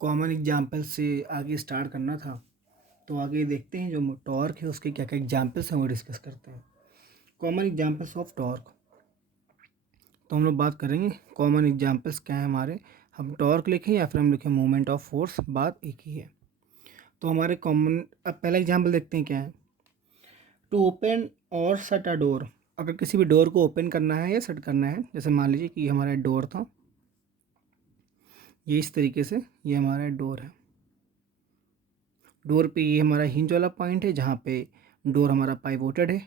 Common example से आगे start करना था, तो आगे देखते हैं जो टॉर्क है उसके क्या क्या एग्जाम्पल्स हैं वो डिस्कस करते हैं। कॉमन एग्जाम्पल्स ऑफ टॉर्क, तो हम लोग बात करेंगे कॉमन एग्जाम्पल्स क्या है हमारे। हम टॉर्क लिखें या फिर हम लिखें मोमेंट ऑफ फोर्स, बात एक ही है। तो हमारे कॉमन, अब पहला एग्जाम्पल देखते हैं क्या है। टू ओपन और शट अ डोर, अगर किसी भी डोर को ओपन करना है या शट करना है, जैसे मान लीजिए कि हमारा डोर था, ये इस तरीके से ये हमारा डोर है। डोर पे ये हमारा हिंज वाला पॉइंट है जहाँ पे डोर हमारा पाइवोटेड है,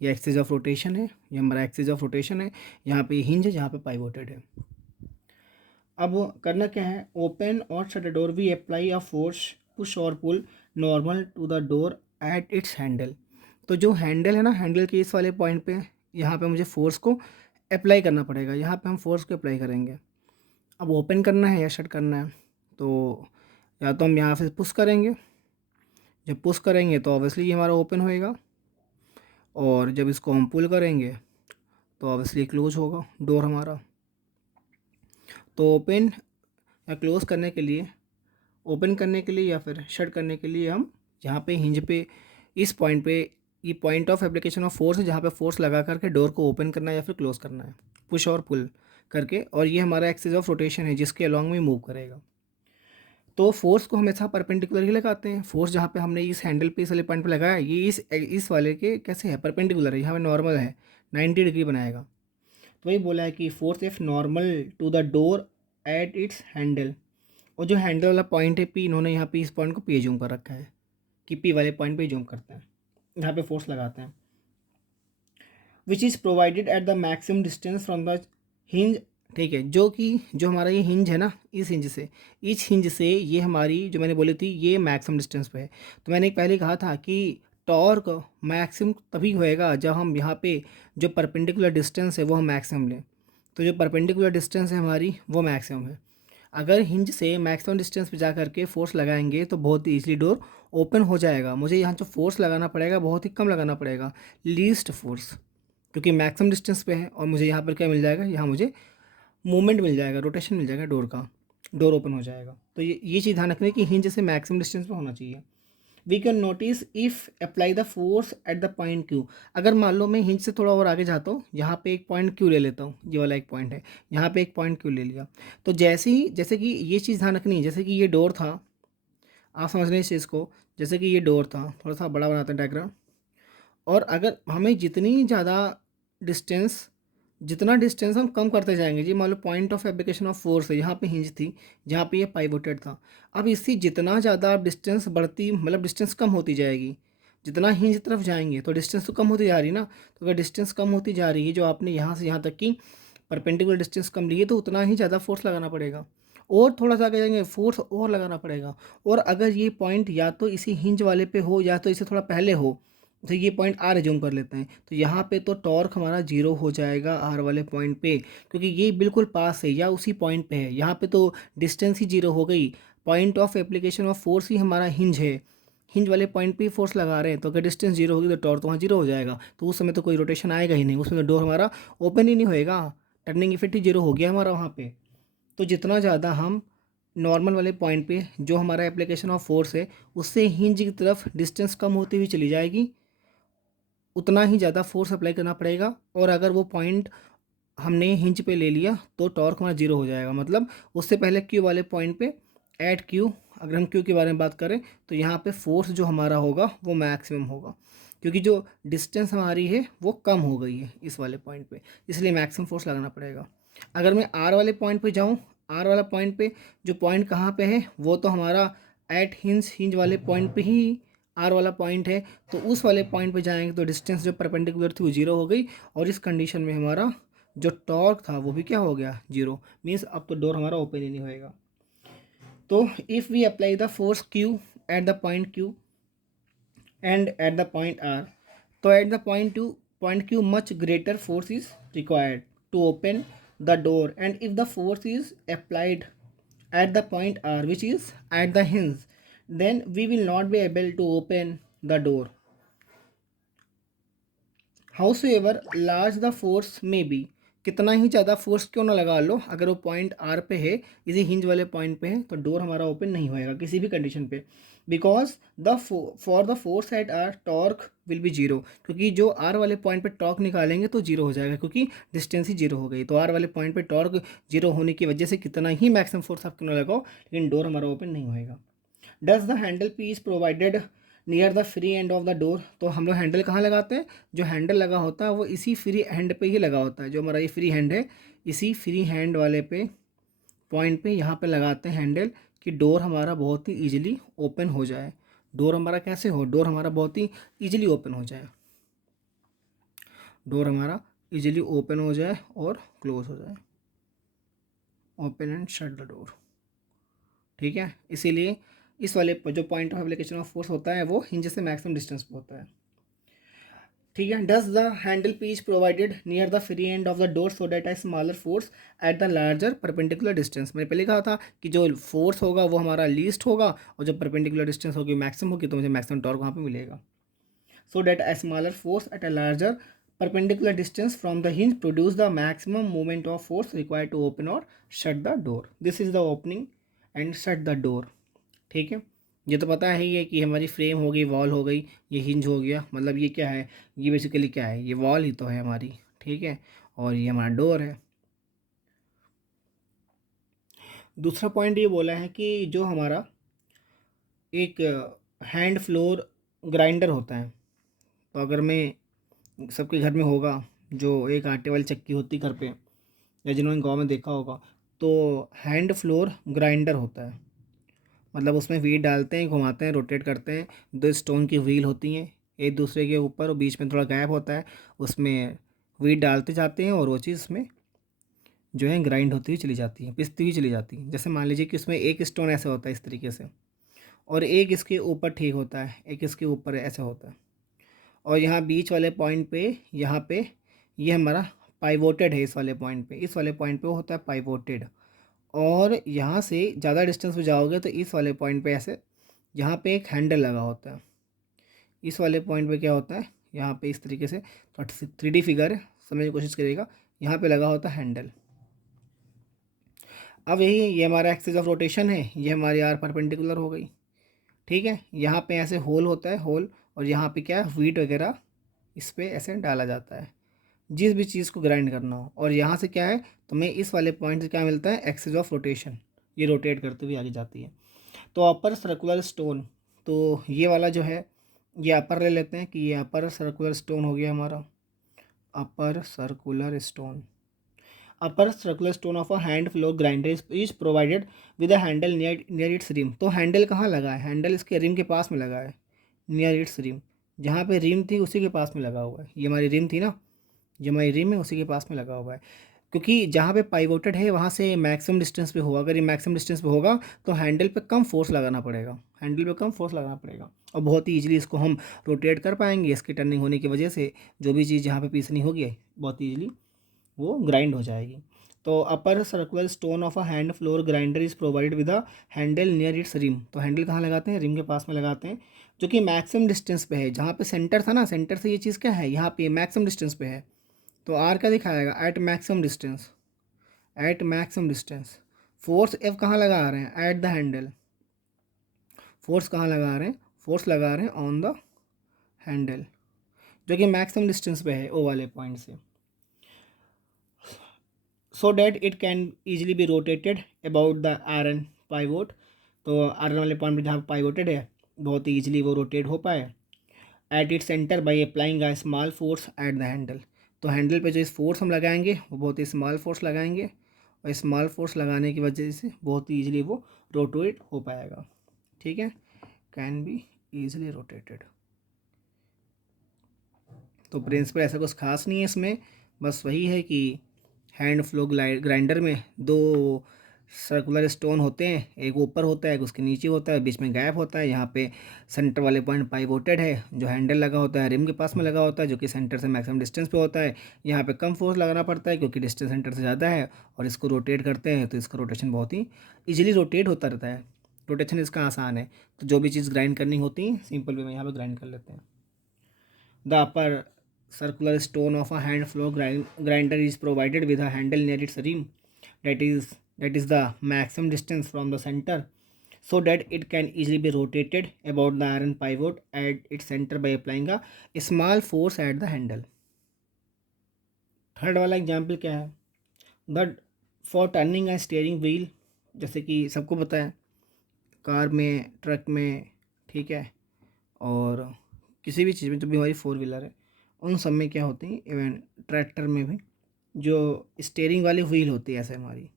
या एक्सिस ऑफ रोटेशन है, ये हमारा एक्सिस ऑफ रोटेशन है। यहाँ पे हिंज है जहाँ पे पाइवोटेड है। अब करना क्या है, ओपन और shut door we apply a force push और pull normal to the door at its handle. तो जो हैंडल है ना, हैंडल के इस वाले पॉइंट पे यहाँ पे मुझे फोर्स को अप्लाई करना पड़ेगा। यहाँ पे हम फोर्स को अप्लाई करेंगे। अब ओपन करना है या शट करना है, तो या तो हम यहाँ से पुश करेंगे, जब पुश करेंगे तो ऑब्वियसली ये हमारा ओपन होएगा, और जब इसको हम पुल करेंगे तो ऑब्वियसली क्लोज होगा डोर हमारा। तो ओपन या क्लोज करने के लिए, ओपन करने के लिए या फिर शट करने के लिए हम यहाँ पे हिंज पे इस पॉइंट पे, ये point of application of force है जहाँ पे फोर्स लगा करके डोर को ओपन करना है या फिर क्लोज करना है, पुश और पुल करके। और ये हमारा एक्सिस ऑफ रोटेशन है जिसके अलॉन्ग में मूव करेगा। तो फोर्स को हमेशा परपेंडिकुलर ही लगाते हैं। फोर्स जहाँ पे हमने इस हैंडल पे इस वाले पॉइंट पे लगाया, ये इस वाले के कैसे है, परपेंडिकुलर है, यहाँ पे नॉर्मल है, 90 डिग्री बनाएगा। तो वही बोला है कि force if normal to the door at its handle. और जो हैंडल वाला पॉइंट है पी, इन्होंने यहाँ पे इस पॉइंट को पी जूम कर रखा है कि पी वाले पॉइंट पे जूम करते हैं, यहाँ पे फोर्स लगाते हैं। Which is provided at the maximum distance from the hinge. ठीक है, जो कि जो हमारा ये हिंज है ना, इस हिंज से ये हमारी जो मैंने बोली थी ये मैक्सिमम डिस्टेंस पे है। तो मैंने पहले कहा था कि टॉर्क मैक्सिमम तभी होएगा जब हम यहाँ पे जो परपेंडिकुलर डिस्टेंस है वो हम मैक्सिमम लें। तो जो परपेंडिकुलर डिस्टेंस है हमारी वो मैक्सिमम है। अगर हिंज से मैक्सिमम डिस्टेंस पे जा करके फोर्स लगाएंगे तो बहुत ही ईजिली डोर ओपन हो जाएगा। मुझे यहाँ जो फोर्स लगाना पड़ेगा बहुत ही कम लगाना पड़ेगा, लीस्ट फोर्स, क्योंकि मैक्सिमम डिस्टेंस पे है। और मुझे यहाँ पर क्या मिल जाएगा, यहाँ मुझे मूवमेंट मिल जाएगा, रोटेशन मिल जाएगा डोर का, डोर ओपन हो जाएगा। तो ये चीज़ ध्यान रखनी है कि हिंज से मैक्सिमम डिस्टेंस पे होना चाहिए। We can notice if apply the force at the point Q. अगर मान लो मैं हिंज से थोड़ा और आगे जाता हूँ, यहाँ पे एक पॉइंट क्यू ले लेता हूँ, ये वाला एक पॉइंट है, यहाँ पे एक पॉइंट क्यू ले लिया। तो जैसे कि ये चीज़ ध्यान रखनी है, जैसे कि ये डोर था, आप समझ रहे हैं इस चीज़ को, जैसे कि ये डोर था, थोड़ा सा बड़ा बनाते हैं डायग्राम। और अगर हमें जितनी ज़्यादा डिस्टेंस, जितना डिस्टेंस हम कम करते जाएंगे, जी मान लो point of application of force है, यहाँ पे हिंज थी, जहाँ पे ये पाइवोटेड था। अब इससे जितना ज़्यादा डिस्टेंस बढ़ती, मतलब डिस्टेंस कम होती जाएगी, जितना हिंज तरफ जाएंगे तो डिस्टेंस तो कम होती जा रही है ना। तो अगर डिस्टेंस कम होती जा रही है, जो आपने यहाँ से यहाँ तक की परपेंडिकुलर डिस्टेंस कम ली है, तो उतना ही ज़्यादा फोर्स लगाना पड़ेगा। और थोड़ा सा आगे जाएंगे, फोर्स और लगाना पड़ेगा। और अगर ये पॉइंट या तो इसी हिंज वाले पे हो या तो इससे थोड़ा पहले हो, तो ये पॉइंट आर एज्यूम कर लेते हैं, तो यहाँ पे तो टॉर्क हमारा जीरो हो जाएगा आर वाले पॉइंट पे, क्योंकि ये बिल्कुल पास है या उसी पॉइंट पे है। यहाँ पे तो डिस्टेंस ही जीरो हो गई, point of application of force ही हमारा हिंज है, हिंज वाले पॉइंट पे ही फोर्स लगा रहे हैं। तो अगर डिस्टेंस जीरो होगी तो टॉर्क तो वहाँ जीरो हो जाएगा। तो उस समय तो कोई रोटेशन आएगा ही नहीं, उसमें तो डोर हमारा ओपन ही नहीं होएगा, टर्निंग इफेक्ट ही जीरो हो गया हमारा वहाँ पे। तो जितना ज़्यादा हम नॉर्मल वाले पॉइंट पे जो हमारा एप्लीकेशन ऑफ फोर्स है उससे हिंज की तरफ डिस्टेंस कम होती हुई चली जाएगी, उतना ही ज़्यादा फोर्स अप्लाई करना पड़ेगा। और अगर वो पॉइंट हमने हिंज पे ले लिया तो टॉर्क हमारा जीरो हो जाएगा। मतलब उससे पहले क्यू वाले पॉइंट पे एट क्यू, अगर हम क्यू के बारे में बात करें तो यहाँ पे फोर्स जो हमारा होगा वो मैक्सिमम होगा, क्योंकि जो डिस्टेंस हमारी है वो कम हो गई है इस वाले पॉइंट पे, इसलिए मैक्सिमम फोर्स लगाना पड़ेगा। अगर मैं आर वाले पॉइंट पे जाऊँ, आर वाला पॉइंट पे जो पॉइंट कहाँ पे है, वो तो हमारा एट हिंज, हिंज वाले पॉइंट पे ही आर वाला पॉइंट है। तो उस वाले पॉइंट पे जाएंगे तो डिस्टेंस जो परपेंडिकुलर थी वो जीरो हो गई, और इस कंडीशन में हमारा जो टॉर्क था वो भी क्या हो गया, जीरो। मीन्स अब तो डोर हमारा ओपन ही नहीं होएगा। तो if we apply the force Q at the point Q and at the point R, तो at the point Q much greater force is required to open the door, and if the force is applied at the point R, which is at the hinge, then we will not be able to open the door. Howsoever large the force may be, कितना ही ज़्यादा force क्यों ना लगा लो, अगर वो point are पे है, इसी हिंज वाले पॉइंट पे है, तो डोर हमारा ओपन नहीं होएगा किसी भी कंडीशन पे, because the for the force at R torque will be zero, क्योंकि जो आर वाले पॉइंट पे टॉर्क निकालेंगे तो जीरो हो जाएगा, क्योंकि डिस्टेंस ही जीरो हो गई। तो आर वाले पॉइंट पे टॉर्क जीरो होने की वजह से कितना ही मैक्सिमम फोर्स आप क्यों ना लगाओ, लेकिन डोर हमारा ओपन नहीं होएगा। Does the handle piece provided near the free end of the door, तो हम लोग हैंडल कहाँ लगाते हैं, जो हैंडल लगा होता है वो इसी फ्री हैंड पे ही लगा होता है, जो हमारा ये फ्री हैंड है इसी फ्री हैंड वाले पे पॉइंट पे यहाँ पे लगाते हैं हैंडल, कि डोर हमारा बहुत ही ईजिली ओपन हो जाए। डोर हमारा कैसे हो, डोर हमारा बहुत ही ईजिली ओपन हो जाए, डोर हमारा ईजिली ओपन हो जाए और क्लोज हो जाए, open and shut the door. ठीक है, इसीलिए इस वाले जो point of application of force होता है वो हिंज से मैक्सिमम डिस्टेंस पे होता है। ठीक है, does the handle piece provided near the free end of the door so that I smaller force at the larger perpendicular distance. मैंने पहले कहा था कि जो फोर्स होगा वो हमारा लीस्ट होगा, और जब परपेंडिकुलर डिस्टेंस होगी मैक्सिमम होगी, तो मुझे मैक्सिमम टॉर्क वहाँ पे मिलेगा। So that a smaller force at a larger perpendicular distance from the hinge produce the maximum moment of force required to open or shut the door. This is the opening and shut the door. ठीक है, ये तो पता है ही है कि हमारी frame हो गई, वॉल हो गई, ये हिंज हो गया, मतलब ये क्या है, ये बेसिकली क्या है, ये वॉल ही तो है हमारी। ठीक है, और ये हमारा डोर है। दूसरा पॉइंट ये बोला है कि जो हमारा एक हैंड फ्लोर ग्राइंडर होता है, तो अगर मैं सबके घर में होगा, जो एक आटे वाली चक्की होती घर पे, या जिन्होंने गांव में देखा होगा, तो हैंड फ्लोर ग्राइंडर होता है, मतलब उसमें व्हील डालते हैं, घुमाते हैं, रोटेट करते हैं, दो स्टोन की व्हील होती हैं एक दूसरे के ऊपर, और बीच में थोड़ा गैप होता है, उसमें व्हील डालते जाते हैं और वो चीज़ उसमें जो है ग्राइंड होती हुई चली जाती है, पिसती हुई चली जाती है। जैसे मान लीजिए कि उसमें एक स्टोन ऐसे होता है इस तरीके से, और एक इसके ऊपर ठीक होता है, एक इसके ऊपर ऐसे होता है, और यहाँ बीच वाले पॉइंट पे, यहाँ पे ये हमारा पाइवोटेड है, इस वाले पॉइंट पे, इस वाले पॉइंट पे वो होता है पाइवोटेड। और यहाँ से ज़्यादा डिस्टेंस पे जाओगे तो इस वाले पॉइंट पे ऐसे, यहाँ पे एक हैंडल लगा होता है, इस वाले पॉइंट पे क्या होता है, यहाँ पे इस तरीके से, तो 3D फिगर है, समझने की कोशिश करिएगा, यहाँ पे लगा होता है हैंडल। अब यही ये हमारा एक्सिस ऑफ रोटेशन है, ये हमारी आर परपेंडिकुलर हो गई। ठीक है, यहाँ पे ऐसे होल होता है, होल, और यहाँ पे क्या है, व्हीट वगैरह इस पर ऐसे डाला जाता है जिस भी चीज़ को ग्राइंड करना हो। और यहाँ से क्या है, तो मैं इस वाले पॉइंट से क्या मिलता है, एक्सिस ऑफ रोटेशन, ये रोटेट करते हुए आगे जाती है। तो अपर सर्कुलर स्टोन, तो ये वाला जो है ये अपर ले लेते हैं कि ये अपर सर्कुलर स्टोन हो गया हमारा, upper circular stone. Upper circular stone of a hand flour grinder is provided with a handle near its rim. तो हैंडल कहाँ लगा है, हैंडल इसके रिम के पास में लगा है, नियर इट्स रिम, जहाँ पे रिम थी उसी के पास में लगा हुआ है, ये हमारी रिम थी ना, जो हमारी रिम है उसी के पास में लगा हुआ है, क्योंकि जहाँ पे पाइवोटेड है वहाँ से मैक्सिमम डिस्टेंस पे होगा। अगर ये मैक्सिमम डिस्टेंस पे होगा तो हैंडल पे कम फोर्स लगाना पड़ेगा, हैंडल पे कम फोर्स लगाना पड़ेगा, और बहुत ही ईजिली इसको हम रोटेट कर पाएंगे, इसकी टर्निंग होने की वजह से जो भी चीज़ यहाँ पे पीसनी होगी बहुत ईजिली वो ग्राइंड हो जाएगी। तो upper circular stone of a hand flour grinder is provided with a handle near its rim. तो हैंडल कहाँ लगाते हैं, रिम के पास में लगाते हैं, जो कि मैक्सिमम डिस्टेंस पे है, जहाँ पे सेंटर था ना, सेंटर से ये चीज़ क्या है, यहाँ पे मैक्सिमम डिस्टेंस पे है, तो आर क्या दिखाएगा, at maximum distance, at maximum distance. Force F कहाँ लगा रहे हैं, एट द हैंडल, फोर्स कहाँ लगा रहे हैं, फोर्स लगा रहे हैं ऑन द हैंडल, जो कि मैक्सिमम डिस्टेंस पे है ओ वाले पॉइंट से, so that it can easily B rotated about the iron pivot. तो आयरन वाले पॉइंट पे जहाँ पाइवोटेड है बहुत ही ईजिली वो रोटेट हो पाए at it centre by applying a small force at the handle. तो हैंडल पे जो इस फोर्स हम लगाएंगे वो बहुत ही स्मॉल फोर्स लगाएंगे, और स्मॉल फोर्स लगाने की वजह से बहुत ही ईजिली वो रोटेट हो पाएगा। ठीक है, कैन बी ईजिली रोटेटेड। तो प्रिंसिपल ऐसा कुछ खास नहीं है इसमें, बस वही है कि हैंड फ्लो ग्राइंडर में दो सर्कुलर स्टोन होते हैं, एक ऊपर होता है एक उसके नीचे होता है, बीच में गैप होता है, यहाँ पे सेंटर वाले पॉइंट पाइवोटेड है, जो हैंडल लगा होता है रिम के पास में लगा होता है, जो कि सेंटर से मैक्सिमम डिस्टेंस पे होता है। यहाँ पे कम फोर्स लगाना पड़ता है क्योंकि डिस्टेंस सेंटर से ज़्यादा है, और इसको रोटेट करते हैं तो इसका रोटेशन बहुत ही ईजिली रोटेट होता रहता है, रोटेशन इसका आसान है। तो जो भी चीज़ ग्राइंड करनी होती है सिंपल वे में यहाँ पर ग्राइंड कर लेते हैं। The upper circular stone of a hand floor grinder is provided with a handle near its rim that is the maximum distance from the center, so that it can easily be rotated about the iron pivot at its center by applying a small force at the handle. Third वाला example क्या है? The for turning a steering wheel, जैसे कि सबको पता है car में, truck में, ठीक है, और किसी भी चीज़ में जो भी हमारी फोर व्हीलर है उन सब में क्या होती है, इवन ट्रैक्टर में भी जो स्टीयरिंग वाली व्हील होती है, ऐसे हमारी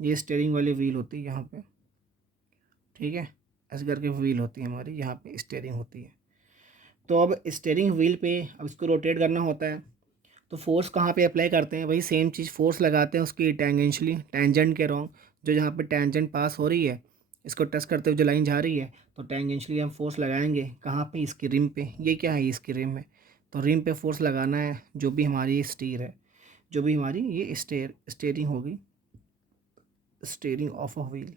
ये स्टीयरिंग वाली व्हील होती है यहाँ पे, ठीक है, ऐसे करके व्हील होती है हमारी, यहाँ पे स्टीयरिंग होती है। तो अब स्टीयरिंग व्हील पे अब इसको रोटेट करना होता है, तो फोर्स कहाँ पे अप्लाई करते हैं? वही सेम चीज़, फोर्स लगाते हैं उसकी टेंजेंशली, टेंजेंट के रॉन्ग, जो जहाँ पे टेंजेंट पास हो रही है, इसको टच करते हुए जो लाइन जा रही है, तो टेंजेंशली हम फोर्स लगाएंगे कहाँ पे? इसकी रिम पे। ये क्या है? इसकी रिम है, तो रिम पे फोर्स लगाना है। जो भी हमारी स्टीयर है, जो भी हमारी ये स्टेयरिंग होगी, steering of a wheel.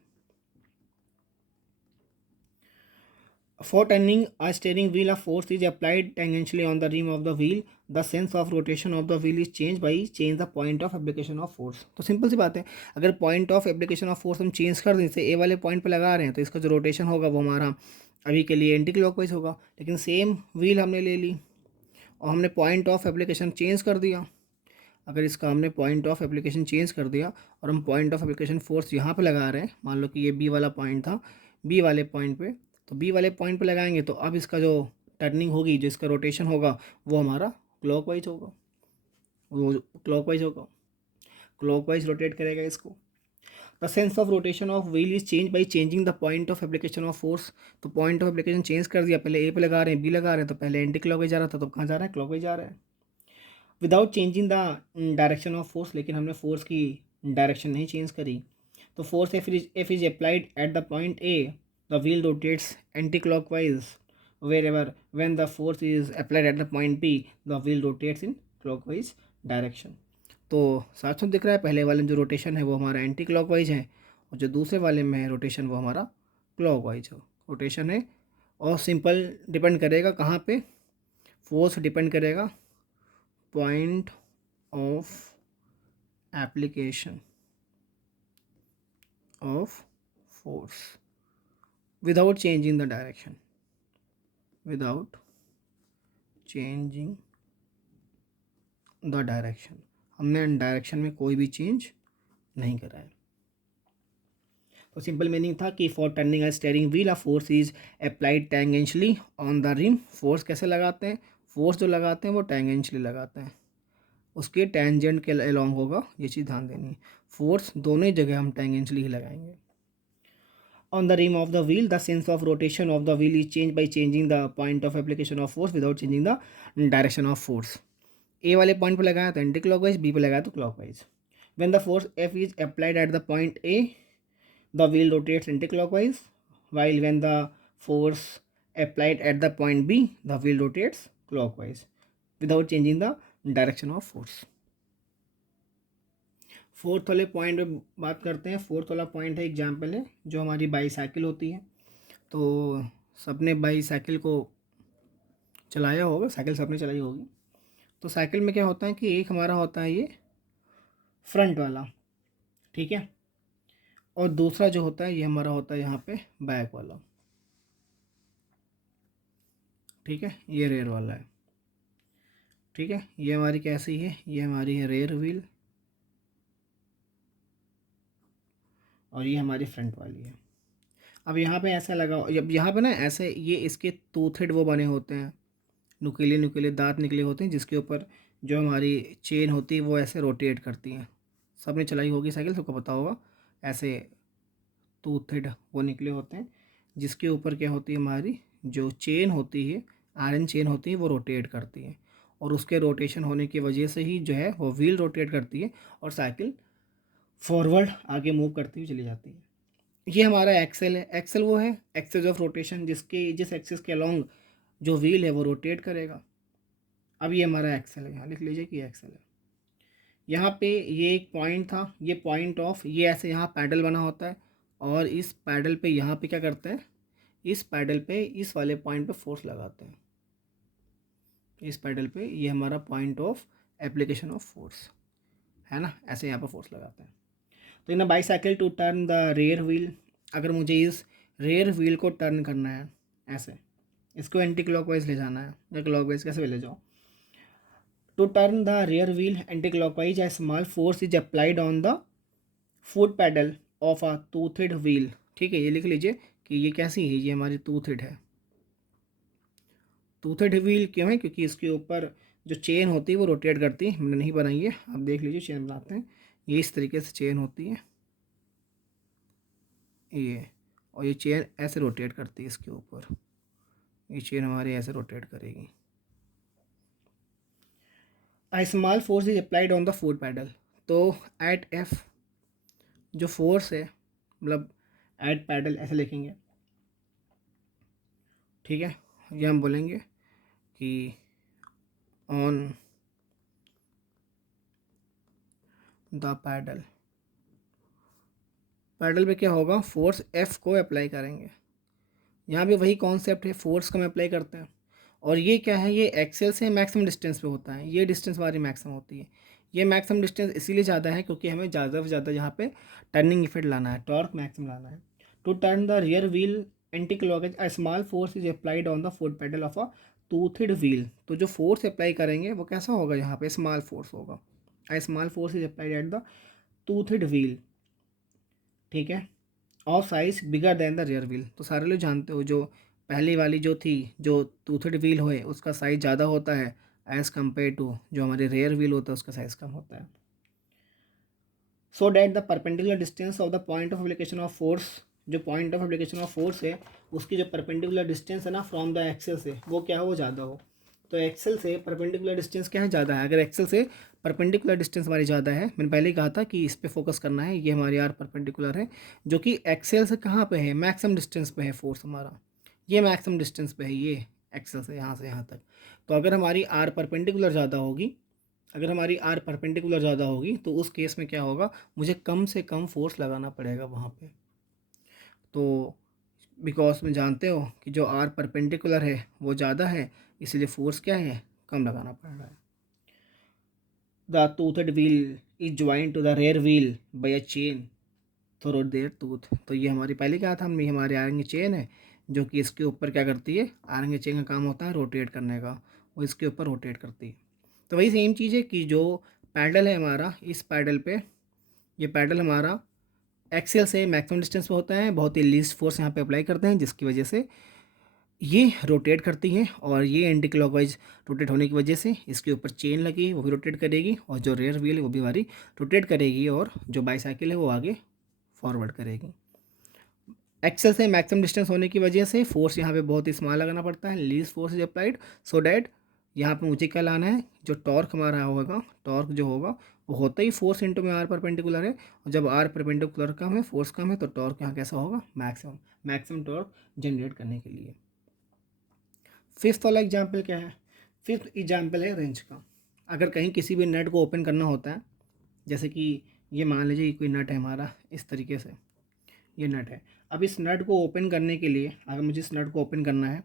For turning a steering wheel, a force is applied tangentially on the rim of the wheel. The sense of rotation of the wheel is changed by change the point of application of force. तो simple सी बात है, अगर point of application of force हम change कर दें, जैसे ए वाले point पे लगा रहे हैं, तो इसका जो रोटेशन होगा वो हमारा अभी के लिए एंटी क्लॉकवाइज होगा। लेकिन सेम व्हील हमने ले ली और हमने पॉइंट ऑफ एप्लीकेशन चेंज कर दिया। अगर इसका हमने पॉइंट ऑफ एप्लीकेशन चेंज कर दिया और हम पॉइंट ऑफ एप्लीकेशन फोर्स यहाँ पे लगा रहे हैं, मान लो कि ये बी वाला पॉइंट था, बी वाले पॉइंट पे, तो बी वाले पॉइंट पे लगाएंगे तो अब इसका जो टर्निंग होगी, जो इसका रोटेशन होगा, वो हमारा क्लॉकवाइज होगा, वो क्लॉकवाइज होगा, क्लॉकवाइज रोटेट करेगा इसको। The sense of rotation of wheel is change by changing the point of application of force. तो पॉइंट ऑफ एप्लीकेशन चेंज कर दिया, पहले ए पे लगा रहे हैं, बी लगा रहे हैं, तो पहले एंटी क्लॉकवाइज जा रहा था, तो कहाँ जा रहा है? क्लॉकवाइज जा रहा है, without changing the direction of force. लेकिन हमने फोर्स की डायरेक्शन नहीं चेंज करी। तो force F is applied at the point A, the wheel rotates anti clockwise, where ever when the force is applied at the point B, the wheel rotates in clockwise direction. तो साथ साथ दिख रहा है, पहले वाले में जो रोटेशन है वो हमारा एंटी क्लॉकवाइज है, और जो दूसरे वाले में है रोटेशन वो हमारा क्लॉकवाइज रोटेशन है। और सिंपल डिपेंड करेगा कहाँ पे? फोर्स डिपेंड करेगा point of application of force without changing the direction, without changing the direction। हमने डायरेक्शन में कोई भी चेंज नहीं करा है। तो सिंपल मीनिंग था कि for turning a steering wheel a force is applied tangentially on the rim. Force कैसे लगाते हैं? फोर्स जो लगाते हैं वो टेंजेंशियली लगाते हैं, उसके टेंजेंट के अलॉन्ग होगा, ये चीज़ ध्यान देनी है। फोर्स दोनों ही जगह हम टेंजेंशियली ही लगाएंगे। On the rim of the wheel the sense of rotation of the wheel is change by changing the point of application of force without changing the direction of force. A वाले point पर लगाया तो anti clockwise, B पे लगाया तो clockwise. When the force F is applied at the point A, the wheel rotates anti clockwise, while when the force applied at the point B, the wheel rotates clockwise without changing the direction of force. Fourth वाले point पे बात करते हैं। Fourth वाला point है, example है, जो हमारी बाईसाइकिल होती है। तो सबने बाईसाइकिल को चलाया होगा, साइकिल सबने चलाई होगी। तो साइकिल में क्या होता है कि एक हमारा होता है ये फ्रंट वाला, ठीक है, और दूसरा जो होता है ये हमारा होता है यहाँ पे बैक वाला, ठीक है, ये रेयर वाला है, ठीक है। ये हमारी कैसी है? ये हमारी है रेयर व्हील, और ये हमारी फ्रंट वाली है। अब यहाँ पे ऐसा लगा, जब यहाँ पे ना ऐसे ये इसके टूथेड वो बने होते हैं, नुकीले नुकीले दांत निकले होते हैं, जिसके ऊपर जो हमारी चेन होती है वो ऐसे रोटेट करती है। सबने चलाई होगी साइकिल, सबको पता होगा, ऐसे टूथेड वो निकले होते हैं, जिसके ऊपर क्या होती है, हमारी जो चेन होती है, आयरन चेन होती है, वो रोटेट करती है, और उसके रोटेशन होने की वजह से ही जो है वो व्हील रोटेट करती है और साइकिल फॉरवर्ड आगे मूव करती हुई चली जाती है। ये हमारा एक्सेल है। एक्सेल वो है एक्सेस ऑफ रोटेशन, जिस एक्सेस के अलॉन्ग जो व्हील है वो रोटेट करेगा। अब ये हमारा एक्सेल है, यहाँ लिख लीजिए कि एक्सेल है। यहाँ पे ये एक पॉइंट था, ये पॉइंट ऑफ, ये ऐसे यहाँ पैडल बना होता है, और इस पैडल पे यहाँ पे क्या करते हैं, इस पैडल पे इस वाले पॉइंट पे फोर्स लगाते हैं, इस पैडल पे ये हमारा point of application of force है ना, ऐसे यहाँ पर फोर्स लगाते हैं। तो in a bicycle to turn the rear wheel, अगर मुझे इस रेयर व्हील को टर्न करना है ऐसे, इसको एंटी क्लॉकवाइज ले जाना है या क्लॉकवाइज, कैसे भी ले जाओ। To turn the rear wheel anti clockwise a small force is applied on the foot pedal of a toothed wheel. ठीक है, ये लिख लीजिए कि ये कैसी है, ये हमारी टूथेड है। टूथेड व्हील क्यों है, क्योंकि इसके ऊपर जो चेन होती है वो रोटेट करती है। हमने नहीं बनाई है, आप देख लीजिए चेन बनाते हैं, ये इस तरीके से चेन होती है ये, और ये चेन ऐसे रोटेट करती है इसके ऊपर, ये चेन हमारी ऐसे रोटेट करेगी। A small force is applied on the foot pedal, तो एट एफ जो फोर्स है, मतलब एट पैडल ऐसे लिखेंगे, ठीक है। ये हम बोलेंगे कि ऑन द पैडल, पैडल पे क्या होगा, फोर्स एफ को अप्लाई करेंगे। यहाँ भी वही कॉन्सेप्ट है, फोर्स को हम अप्लाई करते हैं। और ये क्या है, ये एक्सेल से मैक्सिमम डिस्टेंस पे होता है, ये डिस्टेंस हमारी मैक्सिमम होती है। ये मैक्सिमम डिस्टेंस इसीलिए ज़्यादा है क्योंकि हमें ज़्यादा से ज़्यादा यहाँ पे टर्निंग इफेक्ट लाना है, टॉर्क मैक्सिमम लाना है। To turn the rear wheel anti clockwise a small force is applied on the foot pedal of a toothed wheel, तो जो फोर्स अप्लाई करेंगे वो कैसा होगा, यहाँ पे स्मॉल फोर्स होगा। अ small force is applied at the toothed wheel, ठीक है, of size bigger than the rear wheel. तो सारे लोग जानते हो जो पहली वाली जो थी, जो टूथेड व्हील हो उसका साइज़ ज़्यादा होता है एज़ कम्पेयर टू जो हमारे रेयर व्हील होता है उसका साइज़ कम होता है। So that the perpendicular distance of the point of application of force, जो point of application of force है उसकी जो परपेंडिकुलर डिस्टेंस है ना फ्रॉम द एक्सेल से, वो क्या हो, ज़्यादा हो। तो एक्सेल से परपेंडिकुलर डिस्टेंस क्या है, ज़्यादा है। अगर एक्सेल से परपेंडिकुलर डिस्टेंस हमारी ज़्यादा है, मैंने पहले ही कहा था कि इस पे फोकस करना है, ये हमारी आर परपेंडिकुलर है, जो कि एक्सेल से कहाँ पे है, मैक्सिमम डिस्टेंस पे है फोर्स हमारा, ये मैक्सिमम डिस्टेंस पे है, ये एक्सेल से यहाँ तक। तो अगर हमारी आर परपेंडिकुलर ज़्यादा होगी, अगर हमारी आर परपेंडिकुलर ज़्यादा होगी तो उस केस में क्या होगा, मुझे कम से कम फोर्स लगाना पड़ेगा वहाँ पे। तो बिकॉज में जानते हो कि जो आर परपेंडिकुलर है वो ज़्यादा है, इसलिए फोर्स क्या है, कम लगाना पड़ रहा है। The toothed wheel is joint to the rear wheel by a chain through their tooth, तो ये हमारी पहले कहा था हमने, हमारी आयरन चेन है जो कि इसके ऊपर क्या करती है, आयरन चेन का काम होता है रोटेट करने का, वो इसके ऊपर रोटेट करती है। तो वही सेम चीज़ है कि जो पैडल है हमारा, इस पैडल पे, ये पैडल हमारा एक्सेल से मैक्सिमम डिस्टेंस पे होता है, बहुत ही लीस्ट फोर्स यहाँ पे अप्लाई करते हैं जिसकी वजह से ये रोटेट करती है, और ये एंटी क्लॉकवाइज रोटेट होने की वजह से इसके ऊपर चेन लगी है वो भी रोटेट करेगी, और जो रेयर व्हील है वो भी हमारी रोटेट करेगी, और जो बाईसाइकिल है वो आगे फॉरवर्ड करेगी। एक्सेल से मैक्सिमम डिस्टेंस होने की वजह से फोर्स यहाँ पे बहुत ही स्मॉल लगाना पड़ता है, least force is applied, so that यहाँ पे मुझे क्या लाना है, जो टॉर्क हमारा होगा, टॉर्क जो होगा वो होता ही फोर्स इंटू में आर परपेंडिकुलर है, और जब आर परपेंडिकुलर कम है, फोर्स कम है, तो टॉर्क यहाँ कैसा होगा, मैक्सिमम, मैक्सिमम टॉर्क जनरेट करने के लिए। फिफ्थ वाला एग्जाम्पल क्या है, फिफ्थ एग्जाम्पल है रेंच का। अगर कहीं किसी भी नट को ओपन करना होता है, जैसे कि ये मान लीजिए कोई नट है हमारा, इस तरीके से ये नट है। अब इस नट को ओपन करने के लिए, अगर मुझे इस नट को ओपन करना है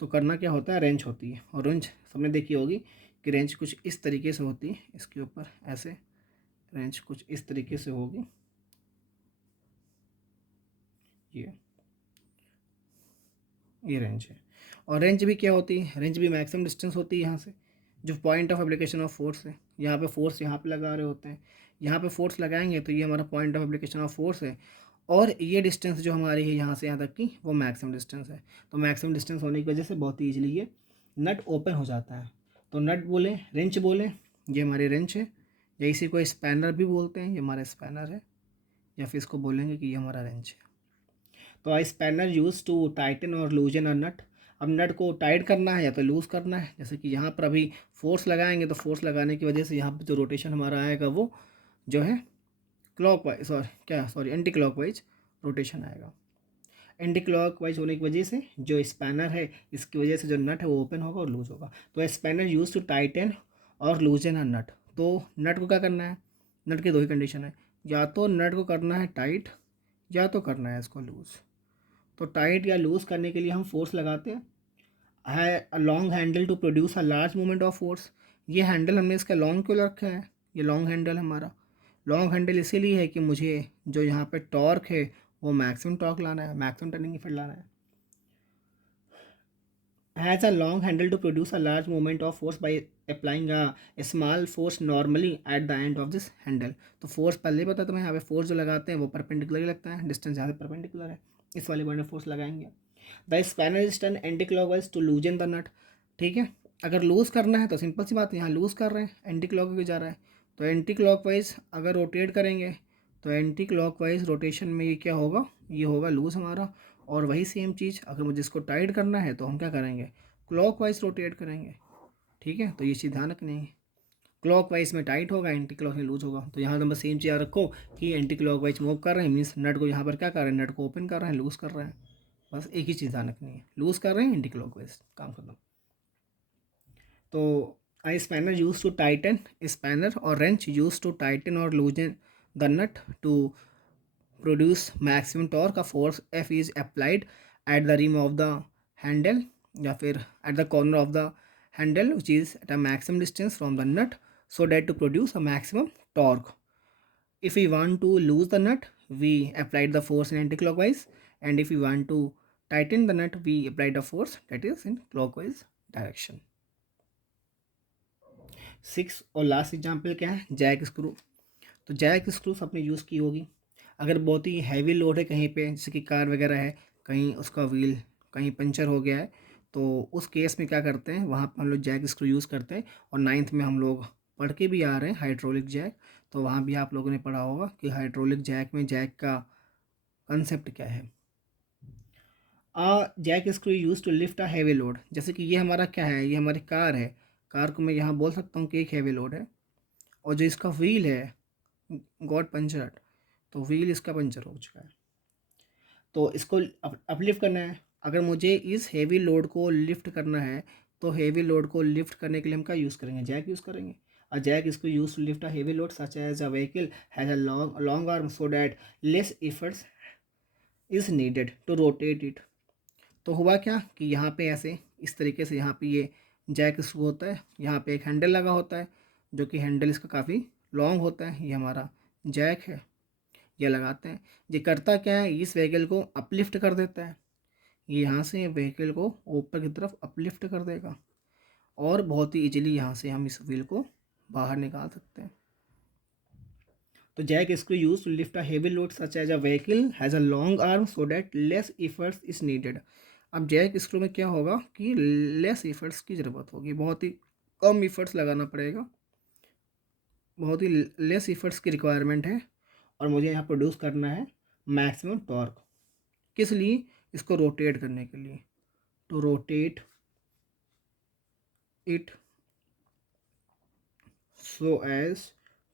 तो करना क्या होता है, रेंच होती है, और रेंच सबने देखी होगी कि रेंच कुछ इस तरीके से होती है, इसके ऊपर ऐसे रेंच कुछ इस तरीके से होगी, ये रेंच है। और रेंज भी क्या होती है, रेंज भी मैक्सिमम डिस्टेंस होती है यहाँ से, जो point of application of force है, यहाँ पे फोर्स यहाँ पे लगा रहे होते हैं, यहाँ पे फोर्स लगाएंगे तो ये हमारा point of application of force है, और ये डिस्टेंस जो हमारी है यहाँ से यहाँ तक की वो मैक्सिमम डिस्टेंस है। तो मैक्सिमम डिस्टेंस होने की वजह से बहुत ही ईजिली ये नट ओपन हो जाता है। तो नट बोले, रेंच बोले, ये हमारी रेंच है, या इसी को स्पैनर भी बोलते हैं, ये हमारा स्पैनर है, या फिर इसको बोलेंगे कि ये हमारा रेंच है। तो I spanner use to tighten और लूजन अ नट, अब नट को टाइट करना है या तो लूज़ करना है, जैसे कि यहाँ पर अभी फोर्स लगाएंगे तो फोर्स लगाने की वजह से यहाँ पर जो रोटेशन हमारा आएगा वो जो है clockwise, sorry anti clockwise rotation आएगा। एंटी क्लॉकवाइज होने की वजह से जो स्पैनर है इसकी वजह से जो नट है वो ओपन होगा और लूज होगा। तो स्पैनर यूज टू टाइटन और लूजन अ नट, तो नट को क्या करना है, नट की दो ही कंडीशन है, या तो नट को करना है टाइट या तो करना है इसको लूज़। तो टाइट या लूज़ करने के लिए हम फोर्स लगाते हैं। है a long handle to produce a large movement of force. ये हैंडल हमने इसका लॉन्ग क्यों रखा है, ये लॉन्ग हैंडल हमारा लॉन्ग हैंडल इसीलिए है कि मुझे जो यहाँ पे टॉर्क है वो मैक्सिमम टॉर्क लाना है, मैक्सिमम टर्निंग इफेक्ट लाना है। Has a long handle to produce a large movement of force by applying a small force normally at the end of this handle. तो फोर्स पहले पता तुम्हें, यहाँ पे फोर्स जो लगाते हैं वो परपेंडिकुलर ही लगता है, डिस्टेंस यहाँ से परपेंडिकुलर है, इस वाले पॉइंट में फोर्स लगाएंगे। The spanner is turn anti clockwise to loosen the nut. ठीक है, अगर लूज करना है तो सिंपल सी बात है, यहाँ लूज कर रहे हैं, एंटी क्लॉकवाइज जा रहा है, तो एंटी क्लॉकवाइज अगर रोटेट करेंगे तो एंटी क्लॉकवाइज रोटेशन में ये क्या होगा, ये होगा लूज हमारा। और वही सेम चीज़ अगर मुझे इसको टाइट करना है तो हम क्या करेंगे, क्लॉकवाइज रोटेट करेंगे। ठीक है, तो ये चीज़ ध्यान रखनी है, क्लॉकवाइज में टाइट होगा, एंटी क्लॉक में लूज होगा। तो यहाँ तो बस सेम चीज़ रखो कि एंटी क्लॉकवाइज मूव कर रहे हैं, मीन्स नट को यहाँ पर क्या कर रहे हैं, नट को ओपन कर रहे हैं, लूज कर रहे हैं। बस एक ही चीज़ ध्यान रखनी है, लूज कर रहे हैं, एंटी क्लॉकवाइज, काम खत्म। तो I spanner use to tighten, spanner और रेंच यूज टू टाइटन और loosen the nut to produce maximum torque. का force F is applied at the rim of the handle या फिर at the corner of the handle which is at a maximum distance from the nut so that to produce a maximum torque. If we want to lose the nut, we applied the force in anti-clockwise, and if we want to tighten the nut, we applied the force that is in clockwise direction. 6 और last example क्या है, jack screw. तो jack screw आपने use की होगी, अगर बहुत ही heavy load है कहीं पे, जैसे कि कार वगैरह है, कहीं उसका व्हील कहीं पंचर हो गया है, तो उस केस में क्या करते हैं, वहाँ पर हम लोग जैक स्क्रू यूज़ करते हैं। और 9th में हम लोग पढ़ के भी आ रहे हैं हाइड्रोलिक जैक, तो वहाँ भी आप लोगों ने पढ़ा होगा कि हाइड्रोलिक जैक में जैक का कंसेप्ट क्या है। Jack screw use to lift a heavy load. जैसे कि ये हमारा क्या है, ये हमारी कार है, कार को मैं यहाँ बोल सकता हूँ कि एक हैवी लोड है, और जो इसका व्हील है गॉट पंचर्ड, तो व्हील इसका पंचर हो चुका है, तो इसको अपलिफ्ट करना है। अगर मुझे इस हैवी लोड को लिफ्ट करना है, तो हैवी लोड को लिफ्ट करने के लिए हम क्या यूज़ करेंगे, जैक यूज़ करेंगे। अ जैक इसको use to lift a heavy load such as a vehicle has a long arm so that less efforts is needed to rotate it. तो हुआ क्या कि यहाँ पे ऐसे इस तरीके से यहाँ पे ये जैक स्क्रू होता है, यहाँ पे एक हैंडल लगा होता है, जो कि हैंडल इसका काफ़ी लॉन्ग होता है, ये हमारा जैक है, ये लगाते हैं। ये करता क्या है, इस व्हीकल को अपलिफ्ट कर देता है, ये यहाँ से व्हीकल को ऊपर की तरफ अपलिफ्ट कर देगा, और बहुत ही इजीली यहाँ से हम इस व्हील को बाहर निकाल सकते हैं। तो jack screw use to lift a heavy load such as a vehicle has a long arm so that less efforts is needed. अब जैक स्क्रू में क्या होगा कि लेस एफर्ट्स की ज़रूरत होगी, बहुत ही कम एफर्ट्स लगाना पड़ेगा, बहुत ही लेस एफर्ट्स की रिक्वायरमेंट है, और मुझे यहाँ प्रोड्यूस करना है मैक्सिमम टॉर्क। किस लिए, इसको रोटेट करने के लिए, to rotate it so as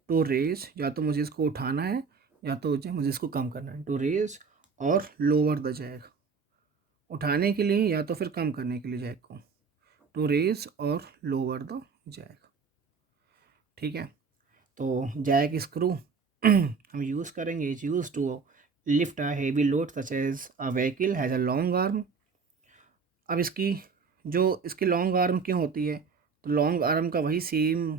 to raise, या तो मुझे इसको उठाना है या तो मुझे इसको कम करना है, टू रेज और लोअर द जैक, उठाने के लिए या तो फिर कम करने के लिए जैक को, टू रेज और लोअर द जैक। ठीक है, तो जैक स्क्रू हम यूज़ करेंगे, is use to lift a heavy load such as a vehicle has a long arm. अब इसकी जो इसकी लॉन्ग आर्म क्यों होती है, तो लॉन्ग आर्म का वही सेम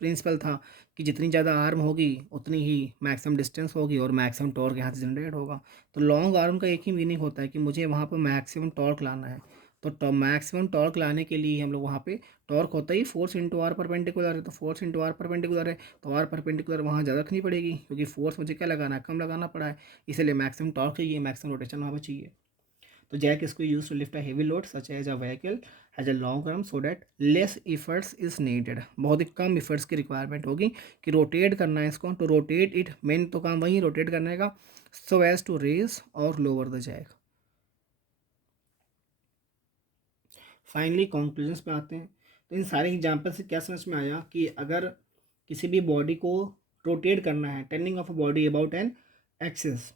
प्रिंसिपल था कि जितनी ज़्यादा आर्म होगी उतनी ही मैक्सिमम डिस्टेंस होगी और मैक्सिमम टॉर्क यहाँ से जनरेट होगा। तो लॉन्ग आर्म का एक ही मीनिंग होता है कि मुझे वहाँ पर मैक्सिमम टॉर्क लाना है, तो मैक्सिमम टॉर्क लाने के लिए हम लोग वहाँ पे टॉर्क होता ही फोर्स इंटू आर परपेंडिकुलर है, तो फोर्स इंटू आर परपेंडिकुलर है, तो आर परपेंडिकुलर वहाँ ज़्यादा रखनी पड़ेगी, क्योंकि फोर्स मुझे क्या लगाना है, कम लगाना पड़ा है, इसलिए मैक्सिमम टॉर्क चाहिए, मैक्सिमम रोटेशन वहाँ पर चाहिए। तो जैक इसको use to lift a heavy load such as a vehicle has a long arm so that less efforts is needed, बहुत ही कम इफर्ट्स की रिक्वायरमेंट होगी कि रोटेट करना है इसको, तो रोटेट इट, मेन तो काम वही रोटेट करने का, सो एज टू रेज और lower the jack. Finally conclusions पे आते हैं। तो इन सारे एग्जाम्पल से क्या समझ में आया कि अगर किसी भी बॉडी को रोटेट करना है, turning of a body about an axis,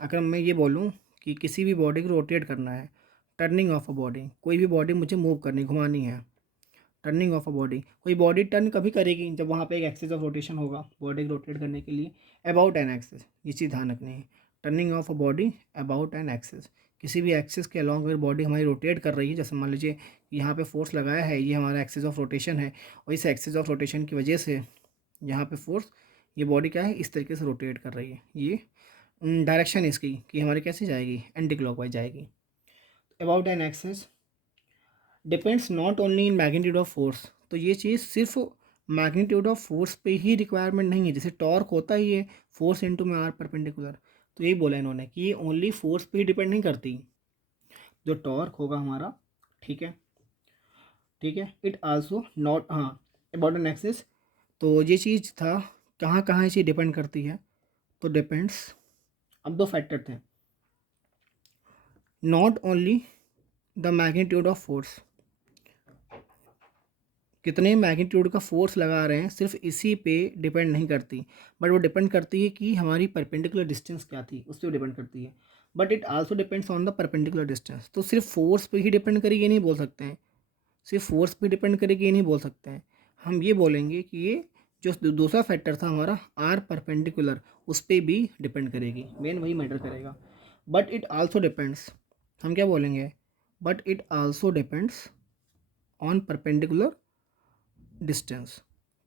अगर मैं ये बोलूँ कि किसी भी बॉडी को रोटेट करना है, टर्निंग ऑफ अ बॉडी, कोई भी बॉडी मुझे मूव करनी, घुमानी है, टर्निंग ऑफ अ बॉडी, कोई बॉडी टर्न कभी करेगी जब वहाँ पे एक एक्सिस ऑफ रोटेशन होगा बॉडी को रोटेट करने के लिए अबाउट एन एक्सिस, ये चीज़ ध्यान रखनी है, turning of a body about an axis, किसी भी एक्सिस के अलॉन्ग अगर बॉडी हमारी रोटेट कर रही है, जैसे मान लीजिए यहाँ पे फोर्स लगाया है, ये हमारा एक्सिस ऑफ रोटेशन है, और इस एक्सिस ऑफ रोटेशन की वजह से यहाँ पे फोर्स, ये बॉडी क्या है, इस तरीके से रोटेट कर रही है। ये डायरेक्शन इसकी कि हमारी कैसे जाएगी, एंटी क्लॉकवाइज जाएगी। About an axis depends not only in magnitude of force, तो ये चीज़ सिर्फ मैग्नीट्यूड ऑफ फोर्स पे ही रिक्वायरमेंट नहीं है। जैसे टॉर्क होता ही है फोर्स इनटू में आर परपेंडिकुलर, तो यही बोला इन्होंने कि ये ओनली फोर्स पे ही डिपेंड नहीं करती। जो टॉर्क होगा हमारा, ठीक है, ठीक है, इट आल्सो नॉट, हाँ, अबाउट एन एक्सिस, तो ये चीज़ था कहाँ कहाँ ये चीज़ डिपेंड करती है, तो डिपेंड्स, अब दो फैक्टर थे, not only the magnitude of force, कितने मैग्नीट्यूड का फोर्स लगा रहे हैं सिर्फ इसी पे डिपेंड नहीं करती, बट वो डिपेंड करती है कि हमारी परपेंडिकुलर डिस्टेंस क्या थी, उस पर डिपेंड करती है। But it also depends on the perpendicular distance, तो सिर्फ फोर्स पे ही डिपेंड करेगी ये नहीं बोल सकते हैं, सिर्फ फोर्स पे डिपेंड करेगी ये नहीं बोल सकते हैं। हम ये बोलेंगे कि ये जो दूसरा फैक्टर था हमारा आर परपेंडिकुलर, उस पर भी डिपेंड करेगी, मेन वही मैटर करेगा। बट इट आल्सो डिपेंड्स, हम क्या बोलेंगे, but it also depends on perpendicular distance,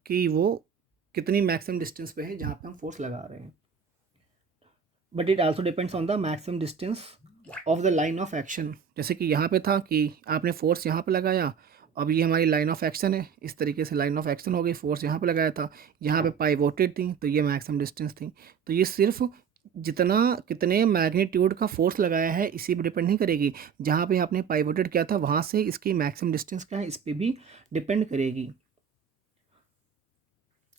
कि वो कितनी मैक्सिमम डिस्टेंस पे है जहाँ पे हम फोर्स लगा रहे हैं। But it also depends on the maximum distance of the line of action, जैसे कि यहाँ पे था कि आपने फोर्स यहाँ पे लगाया, अब ये हमारी लाइन ऑफ एक्शन है, इस तरीके से लाइन ऑफ एक्शन हो गई, फोर्स यहाँ पे लगाया था, यहाँ पे पाइवोटेड थी, तो ये मैक्सिमम डिस्टेंस थी। तो ये सिर्फ जितना कितने मैग्नीट्यूड का फोर्स लगाया है इसी पे डिपेंड नहीं करेगी, जहाँ पे आपने पाइवोटेड किया था वहाँ से इसकी मैक्सिमम डिस्टेंस क्या है इस पर भी डिपेंड करेगी।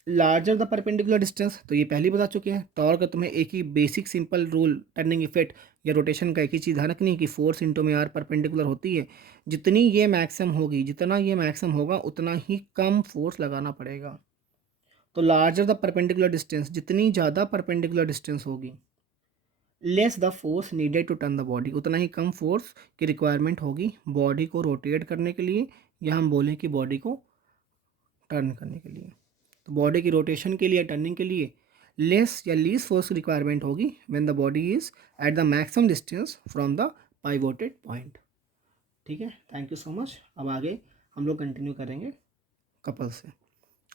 लार्जर द परपेंडिकुलर डिस्टेंस, तो ये पहले बता चुके हैं। टॉर्क का तुम्हें एक ही basic simple rule, turning effect या रोटेशन का एक ही चीज़ ध्यान रखनी है कि फोर्स इंटू में आर परपेंडिकुलर होती है, जितनी ये मैक्सिमम होगी, जितना ये मैक्सिमम होगा उतना ही कम फोर्स लगाना पड़ेगा। तो लार्जर द परपेंडिकुलर डिस्टेंस, जितनी ज़्यादा परपेंडिकुलर डिस्टेंस होगी, less the force needed to turn the body, उतना ही कम फोर्स की रिक्वायरमेंट होगी बॉडी को रोटेट करने के लिए, या हम बोलें कि बॉडी को टर्न करने के लिए। तो बॉडी की रोटेशन के लिए, टर्निंग के लिए लेस या लीस्ट फोर्स की रिक्वायरमेंट होगी when the body is at the maximum distance from the pivoted point. ठीक है, थैंक यू सो मच। अब आगे हम लोग कंटिन्यू करेंगे कपल से।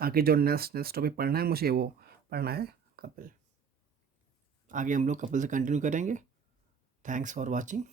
आगे जो नेक्स्ट टॉपिक पढ़ना है मुझे, वो पढ़ना है कपल। आगे हम लोग कपल से कंटिन्यू करेंगे। Thanks for watching.